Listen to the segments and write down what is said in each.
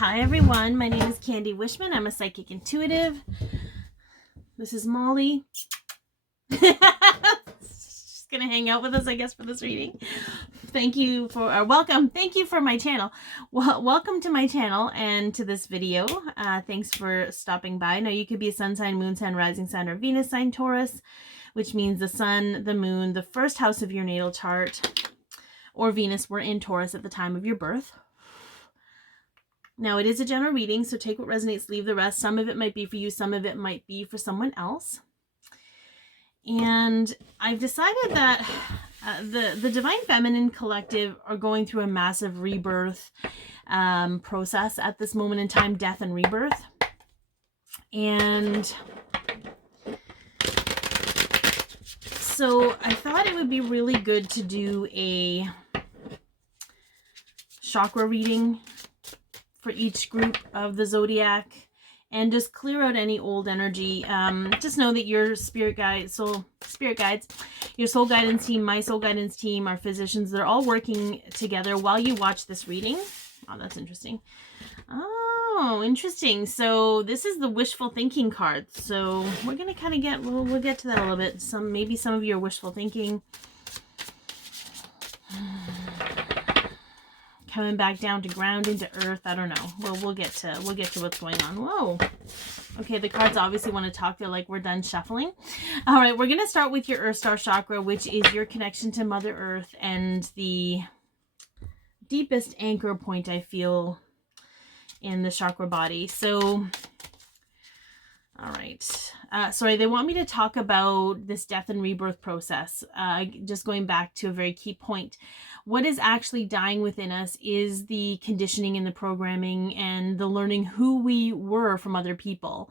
Hi everyone, my name is Candi Wishman. I'm a psychic intuitive. This is Molly. She's gonna hang out with us, I guess, for this reading. Thank you for welcome. Thank you for my channel. Well, welcome to my channel and to this video. Thanks for stopping by. Now you could be a sun sign, moon sign, rising sign, or Venus sign Taurus, which means the sun, the moon, the first house of your natal chart, or Venus were in Taurus at the time of your birth. Now, it is a general reading, so take what resonates, leave the rest. Some of it might be for you, some of it might be for someone else. And I've decided that the Divine Feminine Collective are going through a massive rebirth process at this moment in time, death and rebirth. And so I thought it would be really good to do a chakra reading for each group of the zodiac and just clear out any old energy. Just know that your spirit guides, your soul guidance team, my soul guidance team, our physicians, they're all working together while you watch this reading. Oh, that's interesting. Oh, interesting. So this is the wishful thinking card. So we're going to kind of get, we'll get to that a little bit. Maybe some of you are wishful thinking. Coming back down to ground, into earth. I don't know. Well, we'll get to what's going on. Whoa. Okay, the cards obviously want to talk. They're like, we're done shuffling. All right, we're going to start with your Earth Star Chakra, which is your connection to Mother Earth and the deepest anchor point, I feel, in the chakra body. So, all right. Sorry, they want me to talk about this death and rebirth process. Just going back to a very key point. What is actually dying within us is the conditioning and the programming and the learning who we were from other people.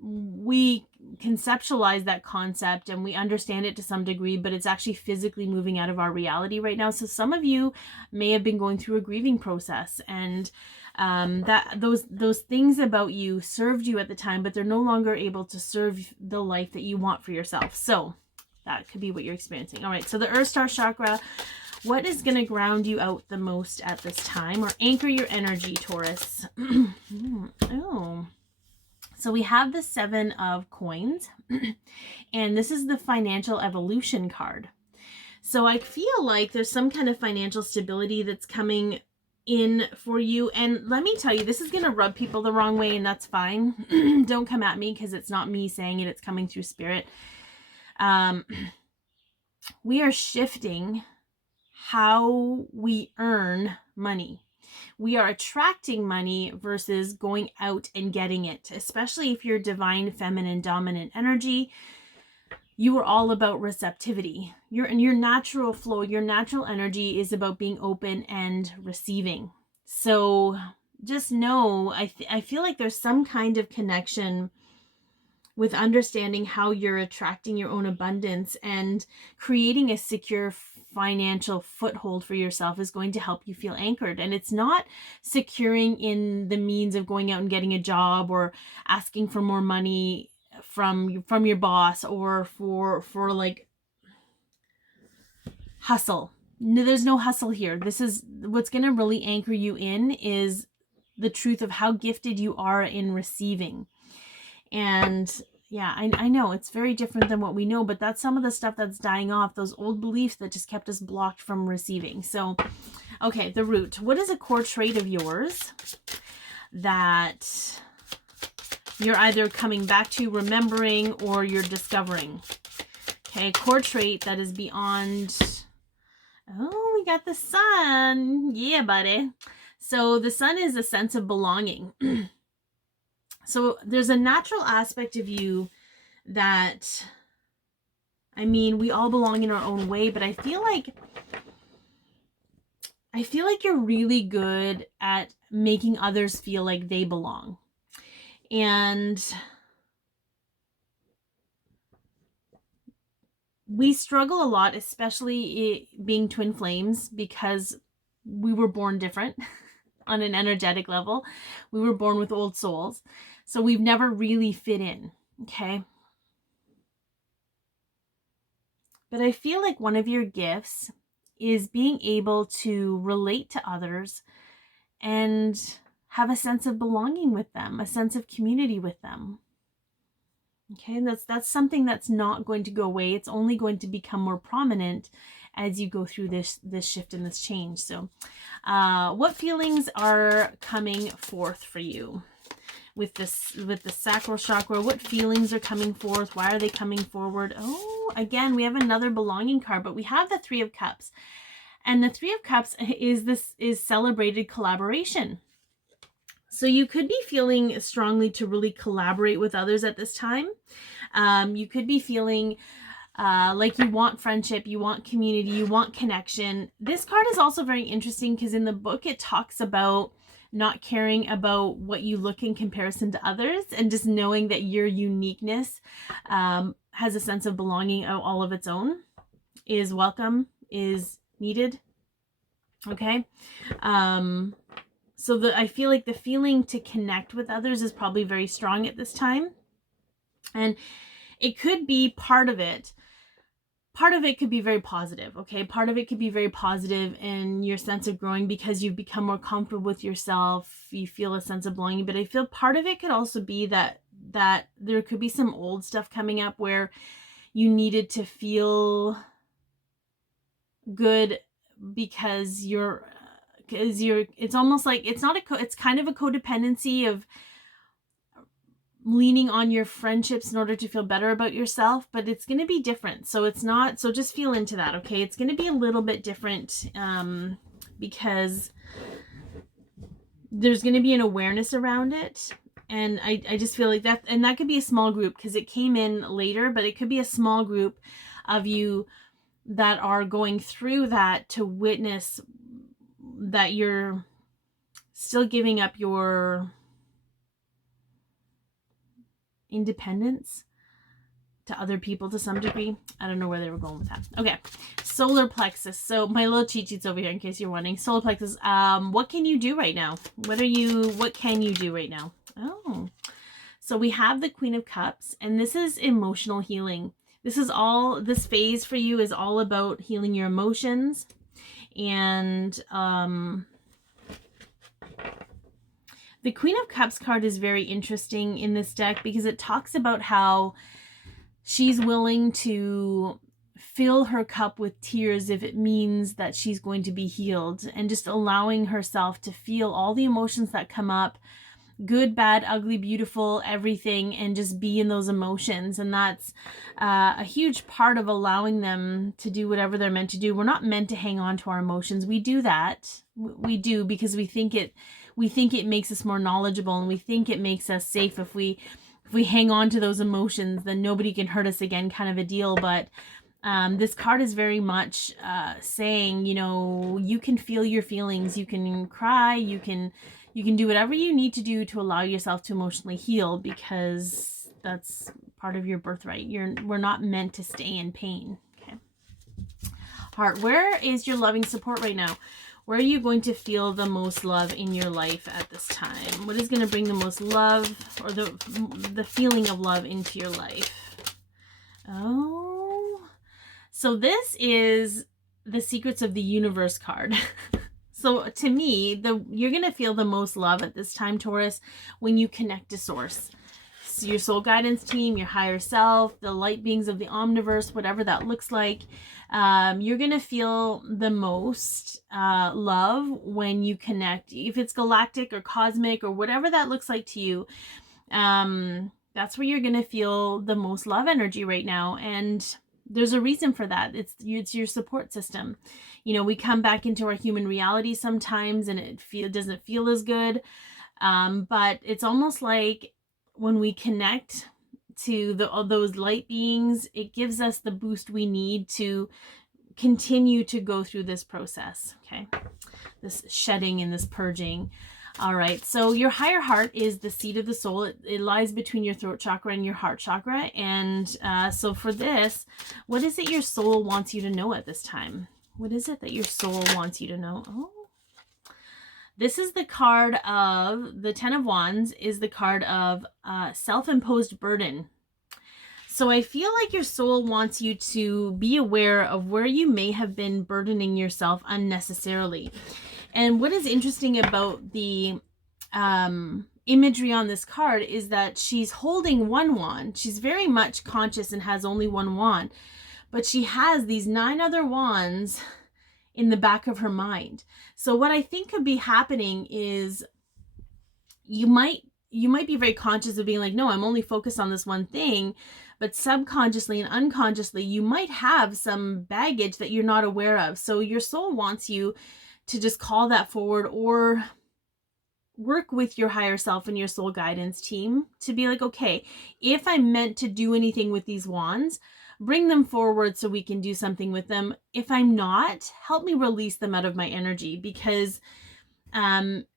We conceptualize that concept and we understand it to some degree, but it's actually physically moving out of our reality right now. So some of you may have been going through a grieving process, and that those things about you served you at the time, but they're no longer able to serve the life that you want for yourself. So that could be what you're experiencing. All right, so the Earth Star Chakra, what is going to ground you out the most at this time or anchor your energy, Taurus? Oh, so we have the 7 of Coins, and this is the financial evolution card. So I feel like there's some kind of financial stability that's coming in for you. And let me tell you, this is going to rub people the wrong way, and that's fine. Don't come at me because it's not me saying it. It's coming through spirit. We are shifting how we earn money. We are attracting money versus going out and getting it, especially if you're divine, feminine, dominant energy. You are all about receptivity. You're in your natural flow. Your natural energy is about being open and receiving. So just know, I feel like there's some kind of connection with understanding how you're attracting your own abundance, and creating a secure financial foothold for yourself is going to help you feel anchored. And it's not securing in the means of going out and getting a job or asking for more money from your boss or for like hustle. No, there's no hustle here. This is what's going to really anchor you in, is the truth of how gifted you are in receiving. And yeah, I know it's very different than what we know, but that's some of the stuff that's dying off, those old beliefs that just kept us blocked from receiving. So, okay, the root. What is a core trait of yours that you're either coming back to, remembering, or you're discovering? Okay, core trait that is beyond... Oh, we got the sun. Yeah, buddy. So the sun is a sense of belonging. So there's a natural aspect of you that, I mean, we all belong in our own way, but I feel like you're really good at making others feel like they belong. And we struggle a lot, especially being twin flames, because we were born different on an energetic level. We were born with old souls. So we've never really fit in, okay? But I feel like one of your gifts is being able to relate to others and have a sense of belonging with them, a sense of community with them. Okay, and that's something that's not going to go away. It's only going to become more prominent as you go through this shift and this change. So what feelings are coming forth for you with the sacral chakra? What feelings are coming forth? Why are they coming forward? Oh, again, we have another belonging card, but we have the Three of Cups. And the Three of Cups is celebrated collaboration. So you could be feeling strongly to really collaborate with others at this time. You could be feeling like you want friendship, you want community, you want connection. This card is also very interesting because in the book it talks about not caring about what you look in comparison to others, and just knowing that your uniqueness has a sense of belonging all of its own, is welcome, is needed. Okay. So I feel like the feeling to connect with others is probably very strong at this time. And it could be part of it. Part of it could be very positive, okay? Part of it could be very positive in your sense of growing because you've become more comfortable with yourself. You feel a sense of belonging. But I feel part of it could also be that there could be some old stuff coming up where you needed to feel good because it's almost like it's kind of a codependency of leaning on your friendships in order to feel better about yourself, but it's going to be different. So just feel into that. Okay. It's going to be a little bit different, because there's going to be an awareness around it. And I just feel like that, and that could be a small group because it came in later, but it could be a small group of you that are going through that to witness that you're still giving up your independence to other people to some degree. I don't know where they were going with that. Okay, solar plexus. So my little cheat sheets over here in case you're wondering. Solar plexus. What can you do right now? What can you do right now? Oh, so we have the Queen of Cups, and this is emotional healing. This phase for you is all about healing your emotions. And the Queen of Cups card is very interesting in this deck because it talks about how she's willing to fill her cup with tears if it means that she's going to be healed, and just allowing herself to feel all the emotions that come up, good, bad, ugly, beautiful, everything, and just be in those emotions. And that's a huge part of allowing them to do whatever they're meant to do. We're not meant to hang on to our emotions. We do that. We do because we think it makes us more knowledgeable, and we think it makes us safe. If we hang on to those emotions, then nobody can hurt us again, kind of a deal. But this card is very much saying, you can feel your feelings, you can cry, you can do whatever you need to do to allow yourself to emotionally heal, because that's part of your birthright. We're not meant to stay in pain. Okay. Heart, where is your loving support right now? Where are you going to feel the most love in your life at this time? What is going to bring the most love, or the feeling of love into your life? Oh, so this is the Secrets of the Universe card. So to me, you're going to feel the most love at this time, Taurus, when you connect to Source. So your soul guidance team, your higher self, the light beings of the omniverse, whatever that looks like. You're going to feel the most love when you connect. If it's galactic or cosmic or whatever that looks like to you, that's where you're going to feel the most love energy right now. And there's a reason for that. It's your support system. We come back into our human reality sometimes and it doesn't feel as good. But it's almost like when we connect to those light beings, it gives us the boost we need to continue to go through this process. Okay. This shedding and this purging. All right. So your higher heart is the seat of the soul. It lies between your throat chakra and your heart chakra. And so for this, what is it your soul wants you to know at this time? What is it that your soul wants you to know? Oh, this is the card of the Ten of Wands, is the card of self-imposed burden. So I feel like your soul wants you to be aware of where you may have been burdening yourself unnecessarily. And what is interesting about the imagery on this card is that she's holding one wand. She's very much conscious and has only one wand, but she has these 9 other wands in the back of her mind. So what I think could be happening is you might be very conscious of being like, no, I'm only focused on this one thing, but subconsciously and unconsciously, you might have some baggage that you're not aware of. So your soul wants you to just call that forward, or work with your higher self and your soul guidance team to be like, okay, if I'm meant to do anything with these wands, bring them forward so we can do something with them. If I'm not, help me release them out of my energy, because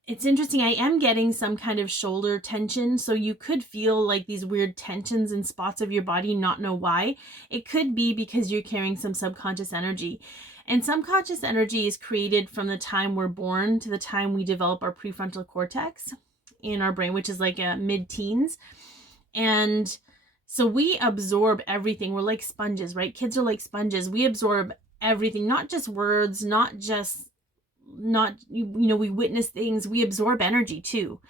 it's interesting. I am getting some kind of shoulder tension. So you could feel like these weird tensions in spots of your body, not know why. It could be because you're carrying some subconscious energy. And subconscious energy is created from the time we're born to the time we develop our prefrontal cortex in our brain, which is like mid-teens. And so we absorb everything. We're like sponges, right? Kids are like sponges. We absorb everything, not just words, we witness things, we absorb energy too.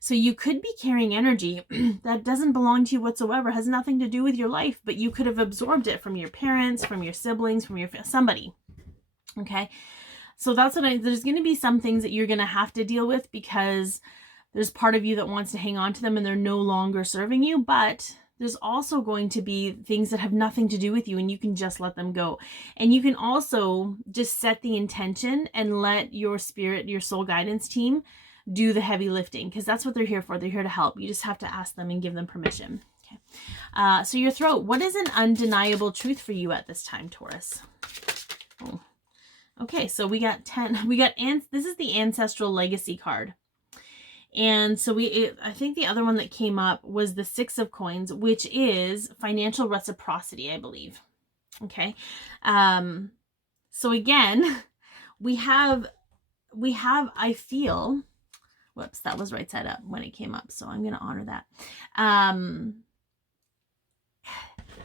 So you could be carrying energy that doesn't belong to you whatsoever, has nothing to do with your life, but you could have absorbed it from your parents, from your siblings, from somebody. Okay. So that's there's going to be some things that you're going to have to deal with, because there's part of you that wants to hang on to them and they're no longer serving you, but there's also going to be things that have nothing to do with you and you can just let them go. And you can also just set the intention and let your spirit, your soul guidance team do the heavy lifting, because that's what they're here for. They're here to help. You just have to ask them and give them permission. Okay. So your throat, what is an undeniable truth for you at this time, Taurus? Oh. Okay, so we got 10. This is the ancestral legacy card. And so I think the other one that came up was the 6 of coins, which is financial reciprocity, I believe. Okay. So again, we have, I feel, whoops, that was right side up when it came up. So I'm going to honor that.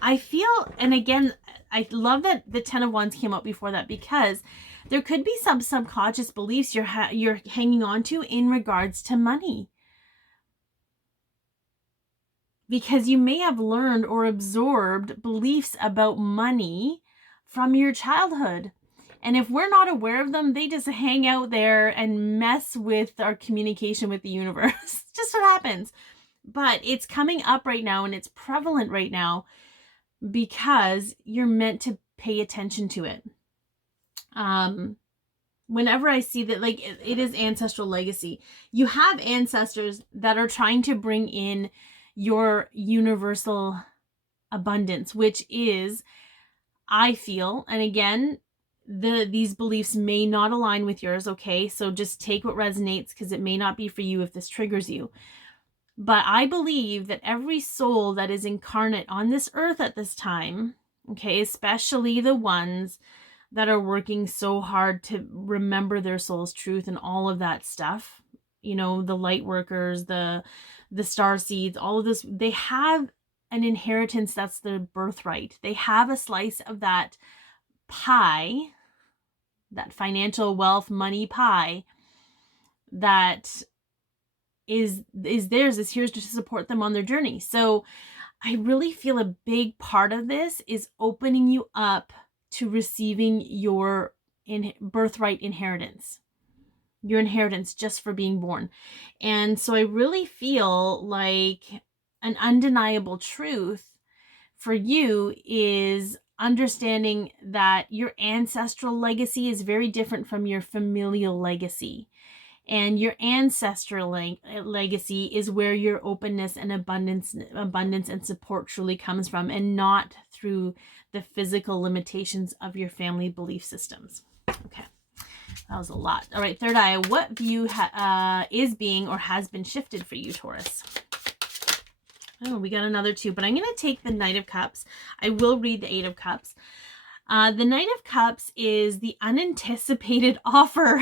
I feel, and again, I love that the 10 of Wands came up before that, because there could be some subconscious beliefs you're hanging on to in regards to money. Because you may have learned or absorbed beliefs about money from your childhood. And if we're not aware of them, they just hang out there and mess with our communication with the universe. Just what happens. But it's coming up right now and it's prevalent right now, because you're meant to pay attention to it. Whenever I see that, like, it is ancestral legacy. You have ancestors that are trying to bring in your universal abundance, which is, I feel, and again, these beliefs may not align with yours, okay? So just take what resonates, because it may not be for you if this triggers you. But I believe that every soul that is incarnate on this earth at this time, okay, especially the ones that are working so hard to remember their soul's truth and all of that stuff, the light workers, the star seeds, all of this, they have an inheritance that's their birthright. They have a slice of that pie, that financial wealth, money pie, that is theirs, is here to support them on their journey. So I really feel a big part of this is opening you up to receiving your birthright inheritance, your inheritance just for being born. And so I really feel like an undeniable truth for you is understanding that your ancestral legacy is very different from your familial legacy. And your ancestral legacy is where your openness and abundance and support truly comes from, and not through the physical limitations of your family belief systems. Okay, that was a lot. All right, third eye. What view is being or has been shifted for you, Taurus? Oh, we got another 2, but I'm going to take the Knight of Cups. I will read the 8 of Cups. The Knight of Cups is the unanticipated offer.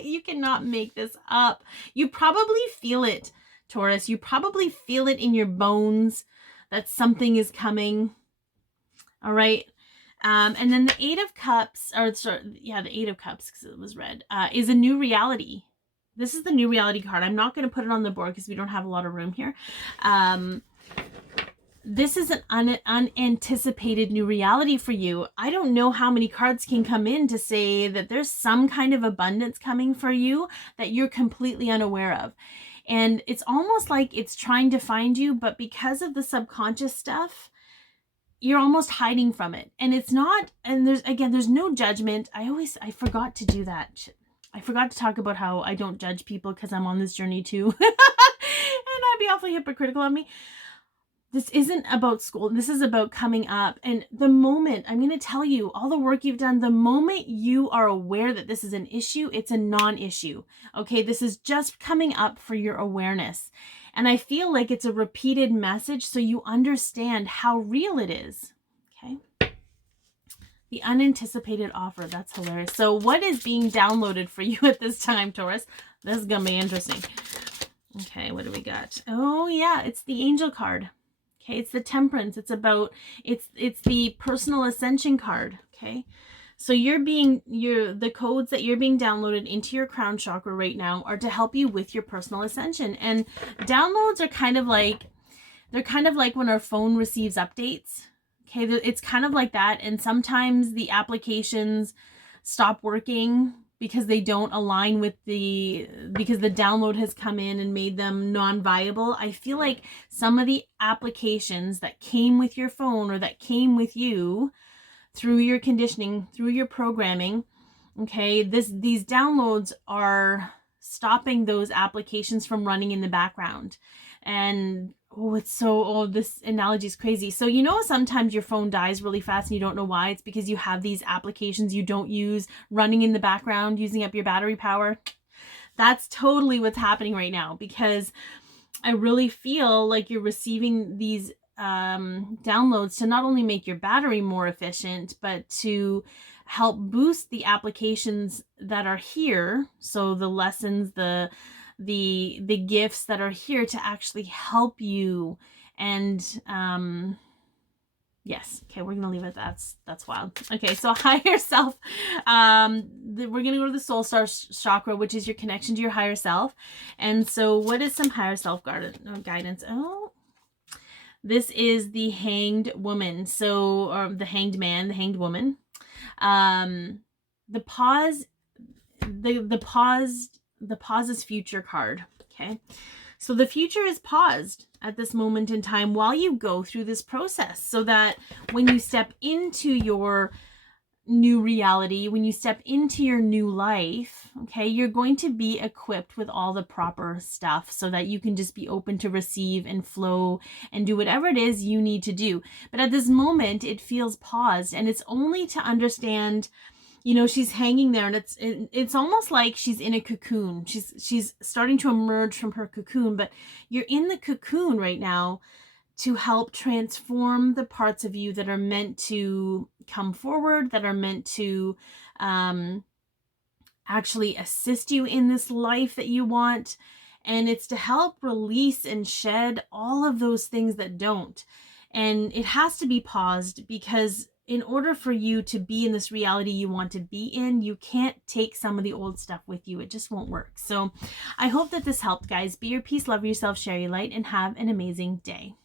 You cannot make this up. You probably feel it, Taurus. You probably feel it in your bones that something is coming. All right. And then the Eight of Cups, or sorry, yeah, the Eight of Cups, because it was red, is a new reality. This is the new reality card. I'm not going to put it on the board because we don't have a lot of room here. This is an unanticipated new reality for you. I don't know how many cards can come in to say that there's some kind of abundance coming for you that you're completely unaware of. And it's almost like it's trying to find you, but because of the subconscious stuff, you're almost hiding from it. And it's not, and there's no judgment. I forgot to do that. I forgot to talk about how I don't judge people because I'm on this journey too. And that'd be awfully hypocritical of me. This isn't about school. This is about coming up. And the moment, I'm going to tell you, all the work you've done, the moment you are aware that this is an issue, it's a non-issue. Okay, this is just coming up for your awareness. And I feel like it's a repeated message so you understand how real it is. Okay. The unanticipated offer. That's hilarious. So what is being downloaded for you at this time, Taurus? This is going to be interesting. Okay, what do we got? Oh, yeah, it's the angel card. Okay, it's the temperance. It's about, it's the personal ascension card. Okay. So the codes that you're being downloaded into your crown chakra right now are to help you with your personal ascension. And downloads are kind of like when our phone receives updates. Okay, it's kind of like that. And sometimes the applications stop working because they don't align with because the download has come in and made them non-viable. I feel like some of the applications that came with your phone or that came with you through your conditioning, through your programming, okay, these downloads are stopping those applications from running in the background. And this analogy is crazy. So sometimes your phone dies really fast and you don't know why. It's because you have these applications you don't use running in the background, using up your battery power. That's totally what's happening right now, because I really feel like you're receiving these downloads to not only make your battery more efficient, but to help boost the applications that are here. So the lessons, the gifts that are here to actually help you. And yes, okay, we're gonna leave it. That's wild. Okay, so higher self. We're gonna go to the soul star chakra, which is your connection to your higher self. And so what is some higher self guidance? Oh, this is the hanged woman. So, or the hanged man, the hanged woman. The pause is future card. Okay. So the future is paused at this moment in time while you go through this process, so that when you step into your new reality, when you step into your new life, okay, you're going to be equipped with all the proper stuff so that you can just be open to receive and flow and do whatever it is you need to do. But at this moment, it feels paused, and it's only to understand, she's hanging there, and it's almost like she's in a cocoon. She's starting to emerge from her cocoon, but you're in the cocoon right now to help transform the parts of you that are meant to come forward, that are meant to actually assist you in this life that you want. And it's to help release and shed all of those things that don't. And it has to be paused, because in order for you to be in this reality you want to be in, you can't take some of the old stuff with you. It just won't work. So I hope that this helped, guys. Be your peace, love yourself, share your light, and have an amazing day.